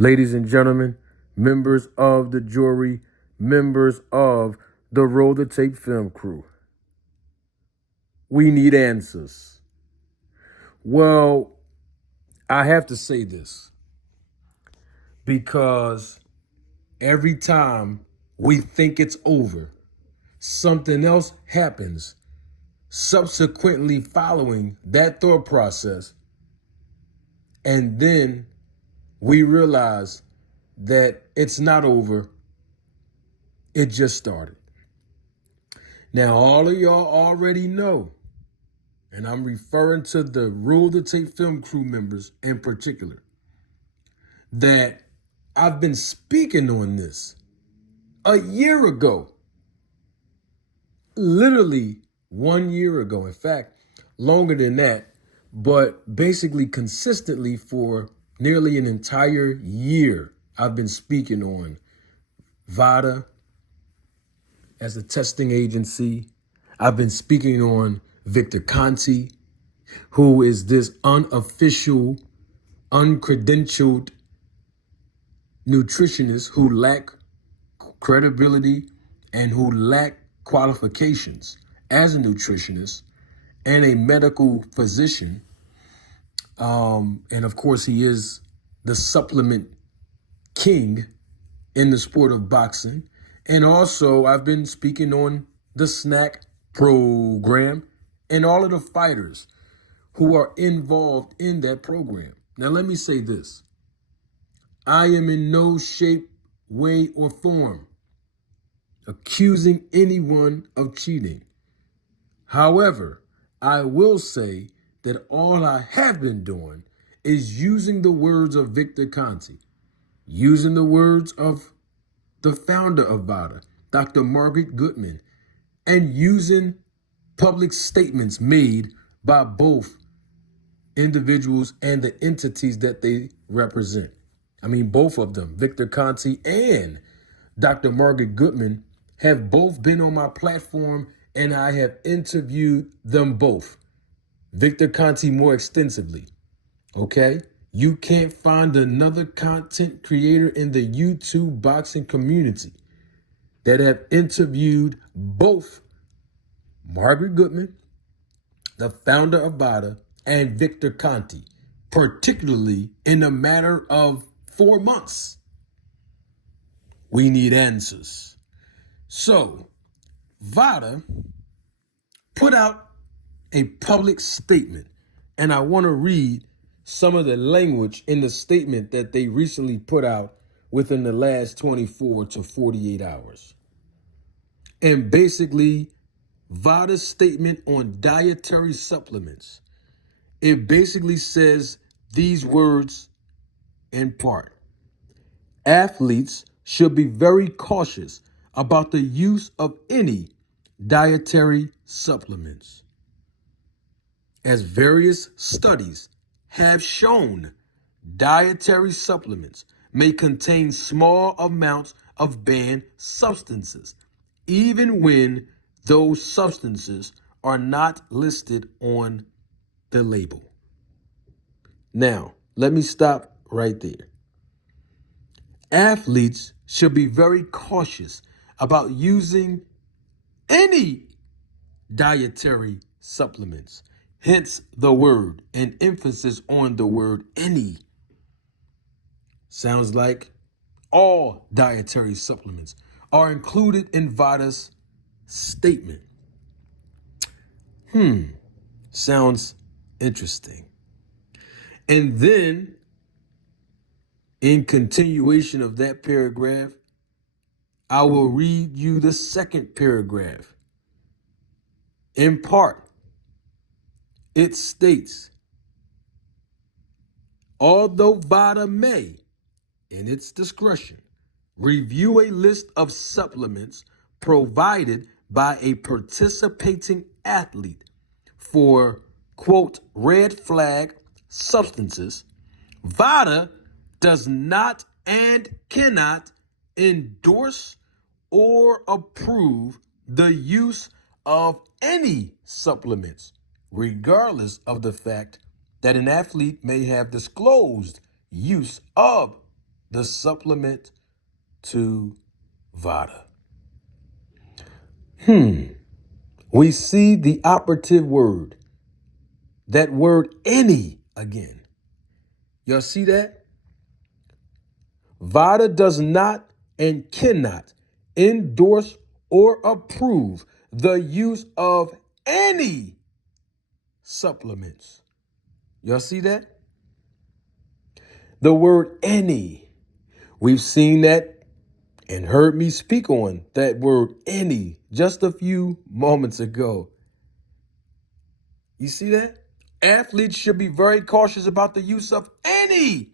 Ladies and gentlemen, members of the jury, members of the Roll the Tape film crew, we need answers. Well, I have to say this because every time we think it's over, something else happens subsequently following that thought process, and then we realize that it's not over, it just started. Now, all of y'all already know, and I'm referring to the Rule the Tape film crew members in particular, that I've been speaking on this a year ago. Literally 1 year ago. In fact, longer than that, but basically consistently for nearly an entire year, I've been speaking on Vada as a testing agency. I've been speaking on Victor Conti, who is this unofficial, uncredentialed nutritionist who lack credibility and who lack qualifications as a nutritionist and a medical physician. And of course, he is the supplement king in the sport of boxing. And also, I've been speaking on the snack program and all of the fighters who are involved in that program. Now, let me say this. I am in no shape, way, or form accusing anyone of cheating. However, I will say that all I have been doing is using the words of Victor Conti, using the words of the founder of Vada, Dr. Margaret Goodman, and using public statements made by both individuals and the entities that they represent. I mean, both of them, Victor Conti and Dr. Margaret Goodman, have both been on my platform, and I have interviewed them both. Victor Conti more extensively, okay? You can't find another content creator in the YouTube boxing community that have interviewed both Margaret Goodman, the founder of Vada, and Victor Conti, particularly in a matter of 4 months. We need answers. So, Vada put out a public statement, and I want to read some of the language in the statement that they recently put out within the last 24 to 48 hours. And basically, Vada's statement on dietary supplements, it basically says these words in part. Athletes should be very cautious about the use of any dietary supplements, as various studies have shown dietary supplements may contain small amounts of banned substances, even when those substances are not listed on the label. Now, let me stop right there. Athletes should be very cautious about using any dietary supplements, hence the word and emphasis on the word any. Sounds like all dietary supplements are included in Vada's statement. Sounds interesting. And then, in continuation of that paragraph, I will read you the second paragraph. In part, it states, although Vada may, in its discretion, review a list of supplements provided by a participating athlete for, quote, red flag substances, Vada does not and cannot endorse or approve the use of any supplements, regardless of the fact that an athlete may have disclosed use of the supplement to Vada. We see the operative word, that word any again. Y'all see that? Vada does not and cannot endorse or approve the use of any supplements. Y'all see that? The word any. We've seen that and heard me speak on that word any just a few moments ago. You see that? Athletes should be very cautious about the use of any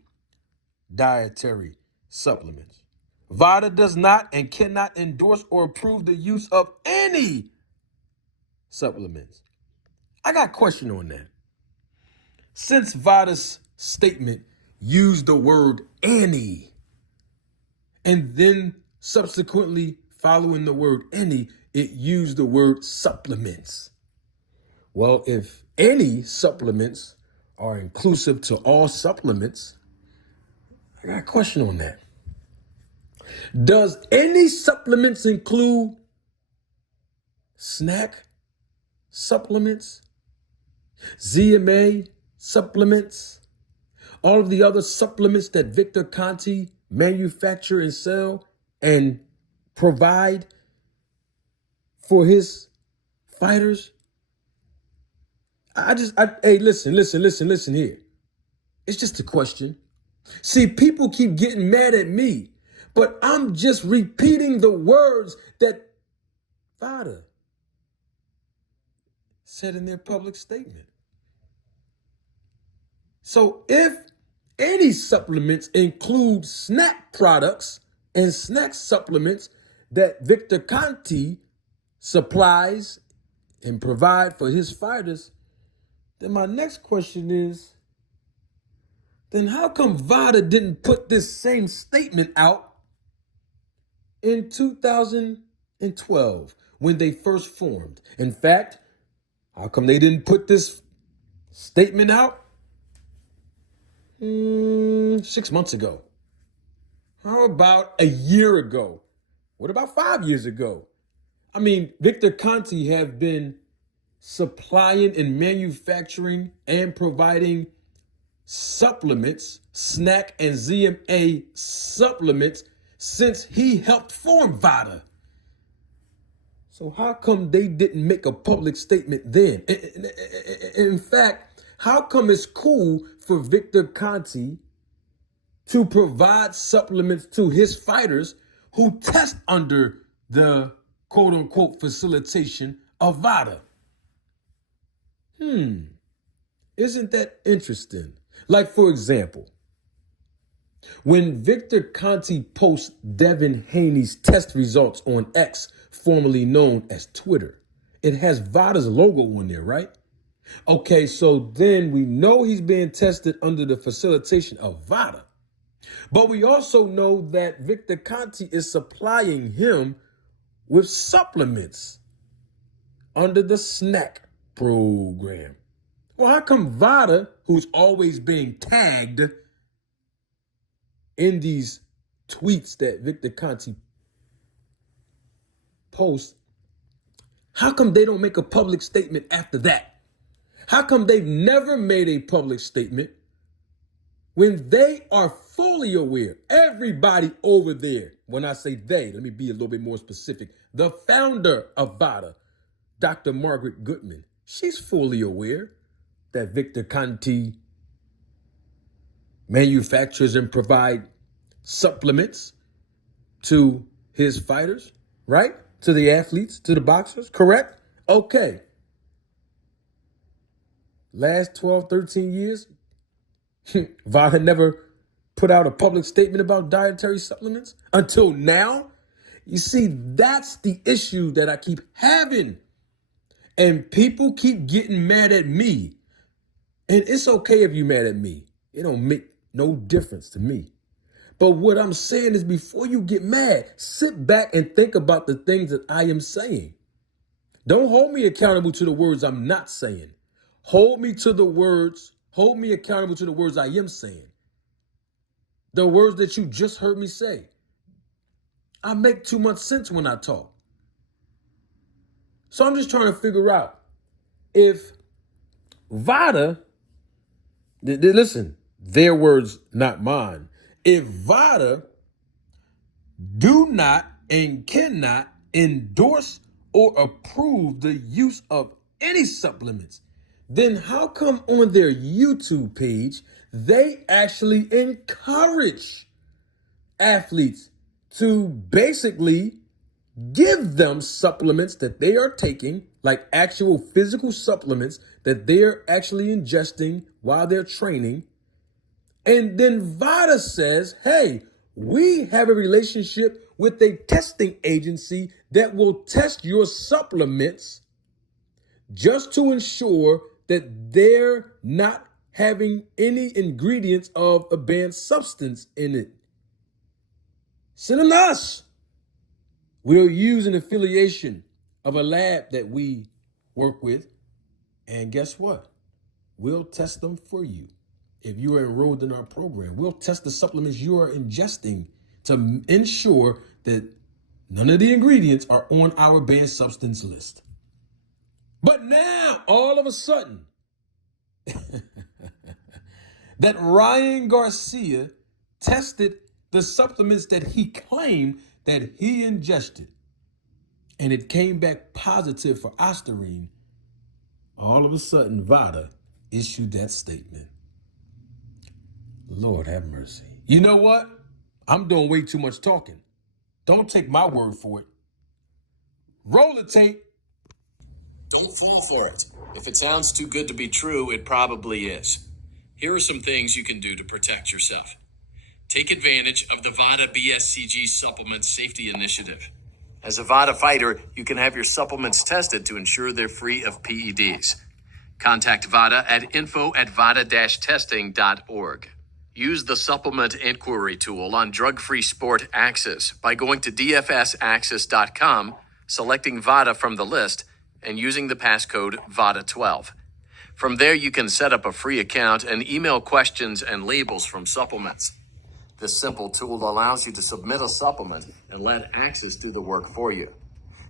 dietary supplements. Vada does not and cannot endorse or approve the use of any supplements. I got a question on that. Since Vada's statement used the word any, and then subsequently following the word any, it used the word supplements. Well, if any supplements are inclusive to all supplements, I got a question on that. Does any supplements include snack supplements, ZMA supplements, all of the other supplements that Victor Conti manufacture and sell and provide for his fighters? Hey, listen here. It's just a question. See, people keep getting mad at me, but I'm just repeating the words that Vada said in their public statement. So if any supplements include snack products and snack supplements that Victor Conti supplies and provide for his fighters, then my next question is, then how come Vada didn't put this same statement out in 2012 when they first formed? In fact, how come they didn't put this statement out 6 months ago? How about a year ago? What about 5 years ago? I mean, Victor Conti have been supplying and manufacturing and providing supplements, snack and ZMA supplements, since he helped form Vada. So how come they didn't make a public statement then? In fact, how come it's cool for Victor Conti to provide supplements to his fighters who test under the quote unquote facilitation of Vada? Isn't that interesting? Like, for example, when Victor Conti posts Devin Haney's test results on X, formerly known as Twitter, it has Vada's logo on there, right? Okay, so then we know he's being tested under the facilitation of Vada. But we also know that Victor Conti is supplying him with supplements under the snack program. Well, how come Vada, who's always being tagged in these tweets that Victor Conti posts, how come they don't make a public statement after that? How come they've never made a public statement when they are fully aware? Everybody over there, when I say they, let me be a little bit more specific. The founder of Vada, Dr. Margaret Goodman, she's fully aware that Victor Conti manufactures and provide supplements to his fighters, right? To the athletes, to the boxers, correct? Okay. Last 12, 13 years, Vada never put out a public statement about dietary supplements until now. You see, that's the issue that I keep having. And people keep getting mad at me. And it's okay if you're mad at me. It don't make no difference to me. But what I'm saying is, before you get mad, sit back and think about the things that I am saying. Don't hold me accountable to the words I'm not saying. Hold me accountable to the words I am saying. the words that you just heard me say. I make too much sense when I talk. So I'm just trying to figure out if Vada, listen, their words, not mine. If Vada do not and cannot endorse or approve the use of any supplements, then how come on their YouTube page they actually encourage athletes to basically give them supplements that they are taking, like actual physical supplements that they're actually ingesting while they're training? And then Vada says, hey, we have a relationship with a testing agency that will test your supplements just to ensure that they're not having any ingredients of a banned substance in it. Send us. We'll use an affiliation of a lab that we work with. And guess what? We'll test them for you. If you are enrolled in our program, we'll test the supplements you are ingesting to ensure that none of the ingredients are on our banned substance list. But now, all of a sudden, that Ryan Garcia tested the supplements that he claimed that he ingested, and it came back positive for ostarine, all of a sudden, Vada issued that statement. Lord have mercy. You know what? I'm doing way too much talking. Don't take my word for it. Roll the tape. Don't fall for it. If it sounds too good to be true, it probably is. Here are some things you can do to protect yourself. Take advantage of the Vada BSCG Supplement Safety Initiative. As a Vada fighter, you can have your supplements tested to ensure they're free of PEDs. Contact Vada at info@vada-testing.org. Use the supplement inquiry tool on Drug-Free Sport Access by going to dfsaccess.com, selecting Vada from the list, and using the passcode VADA12. From there, you can set up a free account and email questions and labels from supplements. This simple tool allows you to submit a supplement and let Access do the work for you.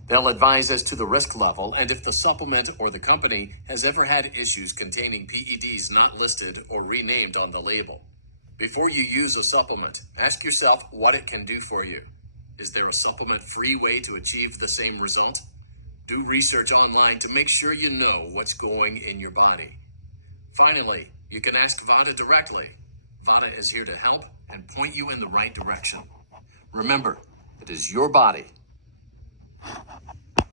They'll advise as to the risk level and if the supplement or the company has ever had issues containing PEDs not listed or renamed on the label. Before you use a supplement, ask yourself what it can do for you. Is there a supplement-free way to achieve the same result? Do research online to make sure you know what's going in your body. Finally, you can ask Vada directly. Vada is here to help and point you in the right direction. Remember, it is your body,